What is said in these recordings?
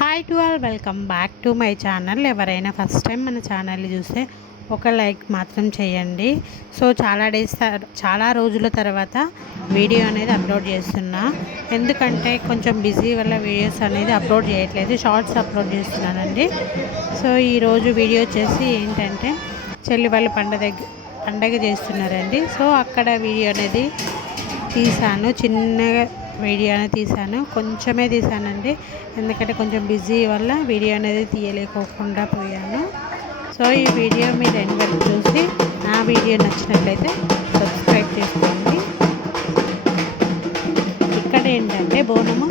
Hi to all, welcome back to my channel. ఎవరైనా first time మన ఛానల్ని చూస్తే ఒక లైక్ మాత్రం చేయండి. సో చాలా రోజుల తర్వాత వీడియో అనేది అప్లోడ్ చేస్తున్నా. ఎందుకంటే కొంచెం బిజీ వల్ల వీడియోస్ అనేది అప్లోడ్ చేయట్లేదు, షార్ట్స్ అప్లోడ్ చేస్తున్నానండి. సో ఈరోజు వీడియో వచ్చేసి ఏంటంటే చెల్లి వాళ్ళు పండగ చేస్తున్నారండి. సో అక్కడ వీడియో అనేది తీసాను, చిన్నగా వీడియో అనేది తీసాను, కొంచెమే తీసానండి. ఎందుకంటే కొంచెం బిజీ వల్ల వీడియో అనేది తీయలేకోకుండా పోయాను. సో ఈ వీడియో మీరు ఎండ్ వరకు చూసి నా వీడియో నచ్చినట్లయితే సబ్స్క్రైబ్ చేసుకోండి. ఇక్కడ ఏంటంటే బోనము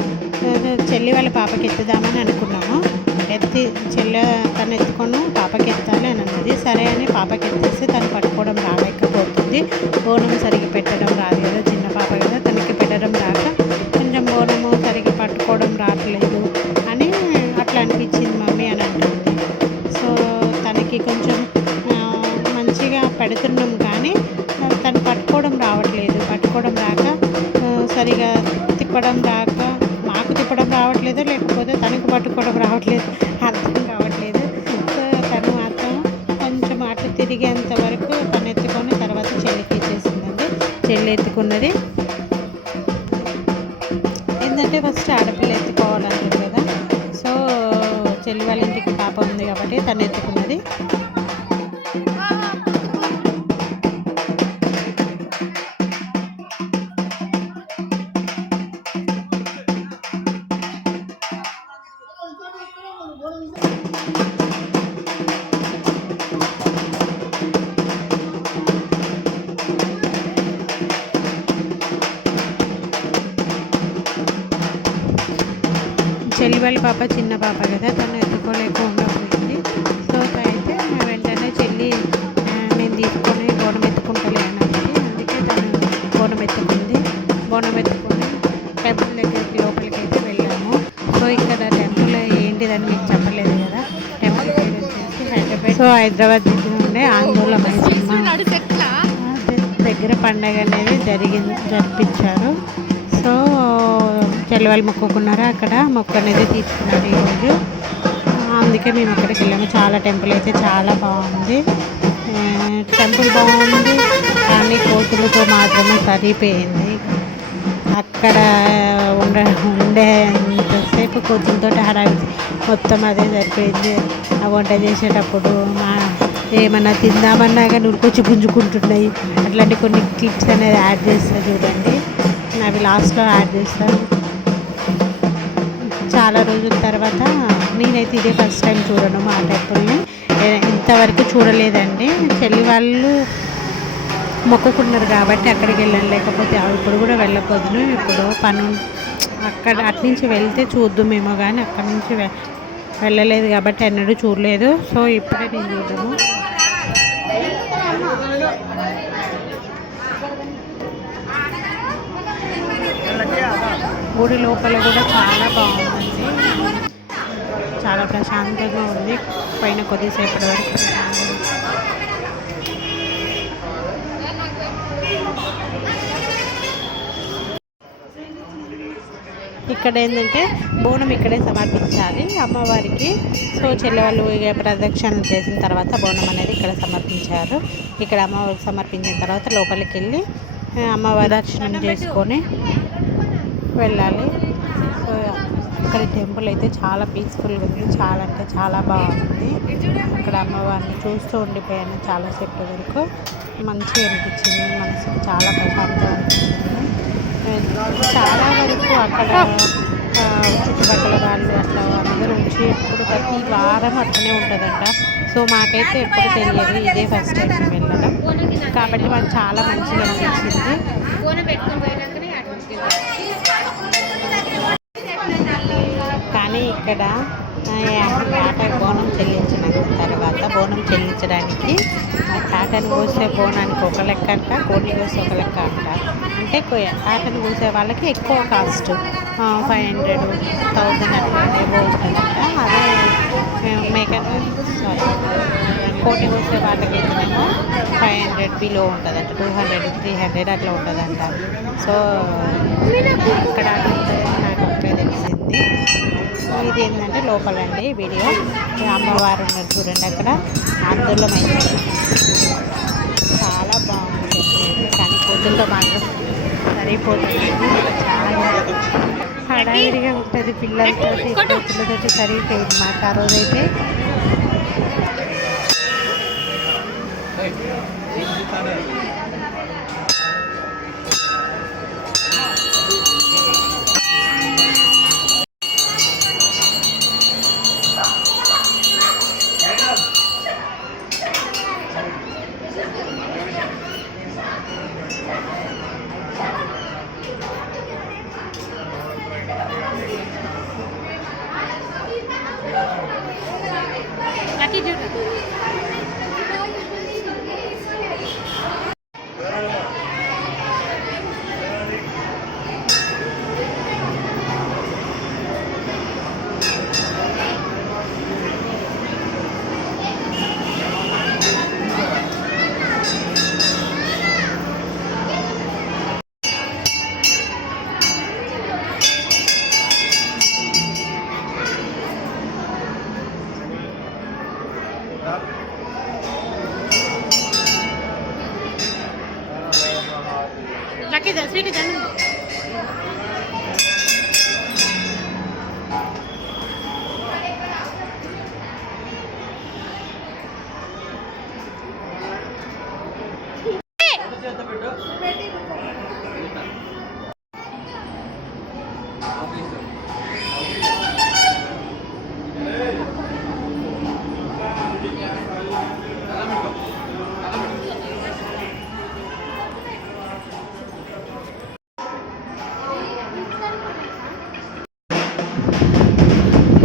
చెల్లి వాళ్ళ పాపకి ఎత్తుదామని అనుకున్నాము. తను ఎత్తుకొని పాపకి ఎత్తాలి అని అన్నది. సరే అని పాపకి ఎత్తేస్తే తను పట్టుకోవడం రాలేకపోతుంది. బోనం సరిగ్గా పెట్టడం రాదు కదా, చిన్న పాప కదా, తనకి పెట్టడం రాక కొంచెం బోనము సరిగ్గా పట్టుకోవడం రావట్లేదు అని అట్లా అనిపించింది మమ్మీ అని అంటుంది. సో తనకి కొంచెం మంచిగా పెడుతున్నాం కానీ తను పట్టుకోవడం రాక సరిగా తిప్పడం రాక మాకు తిప్పడం రావట్లేదు, లేకపోతే తనకు పట్టుకోవడం రావట్లేదు, అర్థం కావట్లేదు. సో తను మాత్రం కొంచెం అటు తిరిగేంత వరకు తను ఎత్తుకొని తర్వాత చెల్లికి ఇచ్చేసిందండి. చెల్లి ఎత్తుకున్నది ఏంటంటే ఫస్ట్ ఆడపిల్ల ఎత్తుకోవాలంటుంది కదా. సో చెల్లి వాళ్ళ ఇంటికి పాప ఉంది కాబట్టి తను ఎత్తుకున్నది. చెల్లి వాళ్ళ పాప చిన్న పాప కదా, తను ఎత్తుకోలేకుండా పోయింది. సో అయితే వెంటనే చెల్లి నేను తీసుకొని బోనం ఎత్తుకుంటలే అన్నది. అందుకే తను బోనం ఎత్తుకుంది. బోనం ఎత్తుకొని టెంపుల్ దగ్గరికి లోపలికి అయితే వెళ్ళాము. సో ఇక్కడ టెంపుల్ ఏంటిదని మీకు చెప్పలేదు కదా. టెంపుల్ పేరు వచ్చేసి హైదరాబాద్. సో హైదరాబాద్ దగ్గర ఉండే ఆందోళన సినిమా దగ్గర పండగ అనేది జరిపించారు. సో చెల్లి వాళ్ళు మొక్కుకున్నారు, అక్కడ మొక్కు అనేది తీసుకున్నారు ఈరోజు. అందుకే మేము అక్కడికి వెళ్ళాము. టెంపుల్ అయితే చాలా బాగుంది. టెంపుల్ బాగుంది కానీ కోతులతో మాత్రమే సరిపోయింది. అక్కడ ఉండేంతసేపు కోతులతో హడావిడి మొత్తం అదే సరిపోయింది. ఆ వంట చేసేటప్పుడు ఏమన్నా తిందామన్నా కానీ ఉరికొచ్చి గుంజుకుంటున్నాయి. అట్లాంటి కొన్ని క్లిప్స్ అనేది యాడ్ చేస్తా చూడండి, అవి లాస్ట్లో యాడ్ చేస్తాను. చాలా రోజుల తర్వాత నేనైతే ఇదే ఫస్ట్ టైం చూడను మా టెంపుల్ని, ఇంతవరకు చూడలేదండి. చెల్లి వాళ్ళు మొక్కుకున్నారు కాబట్టి అక్కడికి వెళ్ళాను, లేకపోతే ఇప్పుడు కూడా వెళ్ళకపోదును. ఇప్పుడు అట్నుంచి వెళ్తే చూద్దామేమో కానీ అక్కడి నుంచి వెళ్ళలేదు కాబట్టి ఎన్నడూ చూడలేదు. సో ఇప్పుడే నేను చూద్దాము. గుడి లోపల కూడా చాలా బాగుందండి, చాలా ప్రశాంతంగా ఉంది. పైన కొద్దిసేపటి వరకు ఇక్కడ ఏంటంటే బోనం ఇక్కడే సమర్పించాలి అమ్మవారికి. సో చెల్లె వాళ్ళు ఇక ప్రదక్షిణలు చేసిన తర్వాత బోనం అనేది ఇక్కడ సమర్పించారు. ఇక్కడ అమ్మవారికి సమర్పించిన తర్వాత లోపలికి వెళ్ళి అమ్మవారి దర్శనం చేసుకొని వెళ్ళాలి. సో ఇక్కడ టెంపుల్ అయితే చాలా పీస్ఫుల్గా ఉంది, చాలా అంటే చాలా బాగుంది. అక్కడ అమ్మవారిని చూస్తూ ఉండిపోయాను చాలాసేపు వరకు. మంచిగా అనిపించింది, మనసుకు చాలా ప్రశాంతంగా అనిపించింది. చాలా వరకు అక్కడ చుట్టుపక్కల వాళ్ళు అట్లా అందరూ వచ్చి ఎప్పుడు ప్రతి వారం అట్లనే ఉంటుందంట. సో మాకైతే ఎప్పుడు తెలియదు, ఇదే ఫస్ట్ టైం వెళ్ళడం కాబట్టి మాకు చాలా మంచిగా అనిపించింది. కానీ ఇక్కడ బోనం చెల్లించిన తర్వాత బోనం చెల్లించడానికి తాటను కోసే బోనానికి ఒక లెక్క అంట, కోడిని కోసే ఒక లెక్క అంట. అంటే తాటను కోసే వాళ్ళకి ఎక్కువ కాస్ట్ 500, 1000 అట్లా ఉంటుందంట. అదే కోడిని కోసే వాళ్ళకి అయితేనేమో 500 బిలో ఉంటుందంట, 200, 300 అట్లా ఉంటుందంట. సో అక్కడ నాకు అప్పుడే తెలిసింది. ఉంది. ఇది ఏంటంటే లోపలండి వీడియో. అమ్మవారు ఉన్నారు చూడండి అక్కడ, అందులో అయితే చాలా బాగుంది కానీ కోతులతో మాత్రం సరిపోతుంది. చాలా హడావిడిగా ఉంటుంది పిల్లలతో, కోతులతో సరిపోయింది మాకు ఆ రోజైతే. స్వీట్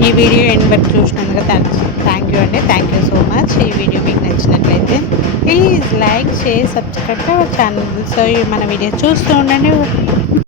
ఈ వీడియో ఎండ్ వరకు చూసినందుకు థ్యాంక్ యూ అండి. Thank you so much. ఈ వీడియో మీకు నచ్చినట్లయితే please like, share, subscribe to our channel. So మన వీడియో చూస్తూ ఉండండి.